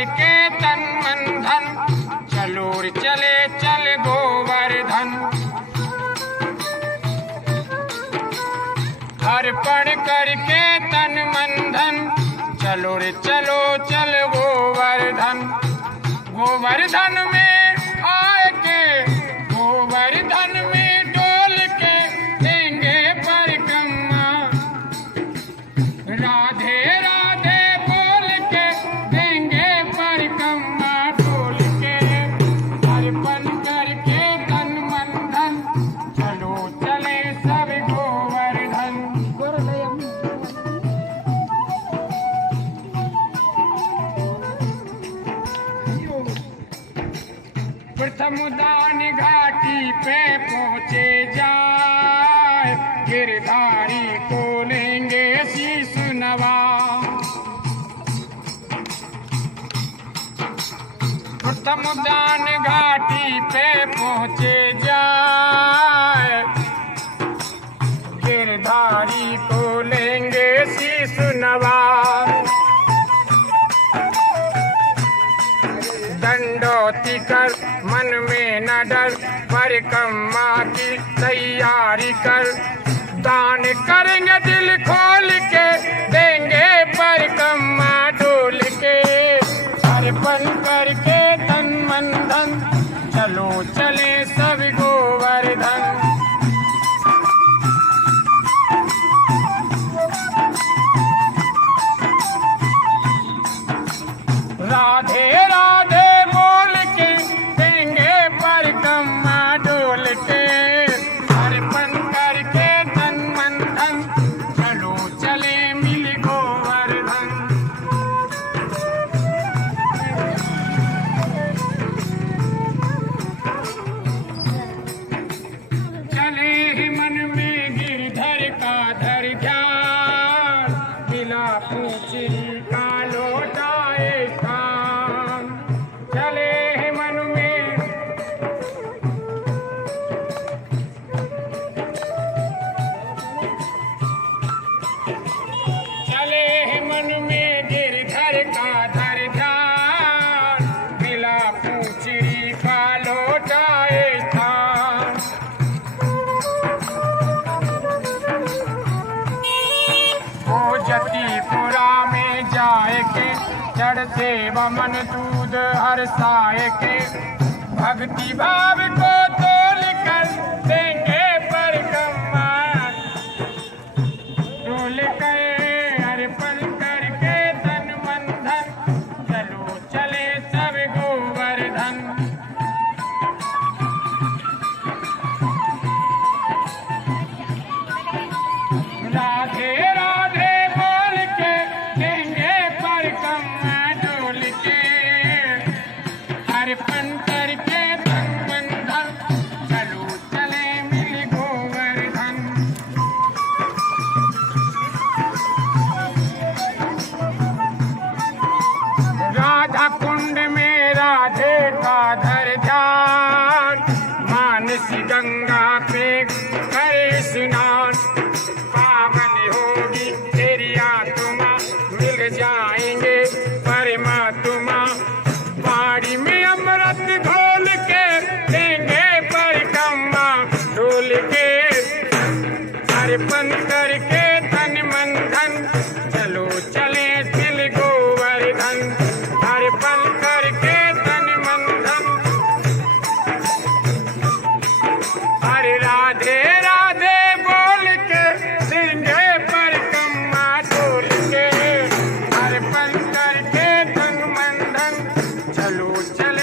करके तन मन धन, चलो रे चले चल गोवर्धन। अर्पण करके तन मन धन, चलो रे चलो चल गोवर्धन। गोवर्धन में आए के, गोवर्धन में डोल के देंगे परिक्रमा। राधे राधे बोल के देंगे परिक्रमा डोल के। अर्पण करके तन मन धन, चलो चले सब गोवर्धन। प्रथम दान घाटी पे पहुँचे जाए, गिरधारी को लेंगे शीश नवा। प्रथम दान घाटी पे पहुँचे जाए, गिरधारी को लेंगे शीश नवा। दंडोती कर मन में न डर, परिक्रमा की तैयारी कर। दान करेंगे दिल खोल के, देंगे परिक्रमा डोल के। अर्पण करके तन मन धन, चलो चले सब गोवर्धन। राधे राधे बोल के देंगे परिक्रमा डोल के। अर्पण करके तन मन धन, चलो चले मिल गोवर्धन। चले ही मन में गिरधर का धर ध्यान, बिना पूछी का लौटाए काम। चले ही मन में, चले ही मन में गिरधर का धर ध्यान, बिना पूछी का लौटाए काम। वो जतीपुरा में जाए के, चढ़ते बमन दूध हर्षाए के। भक्ति भाव को तोल कर देंगे परिक्रमा डोल के। अर्पण करके तन मन धन, चलो चले सब गोवर्धन। राधे राधे बोल के देंगे परिक्रमा डोल के। अर्पण करके तन मन धन, चलो चले मिल गोवर्धन। राधा कुंड में राधे का धर ध्यान, मानसी गंगा पे करे स्नान। पावन होगी तेरी आत्मा, मिल जाएंगे परमात्मा। बाड़ी में अमृत घोल के देंगे परिक्रमा डोल के। अर्पण करके तन मन धन, चलो चले दिल गोवर्धन। अर्पण करके तन मन धन, हरे राधे राधे बोल के देंगे परिक्रमा डोल के। अर्पण करके तन मन धन, चलो चले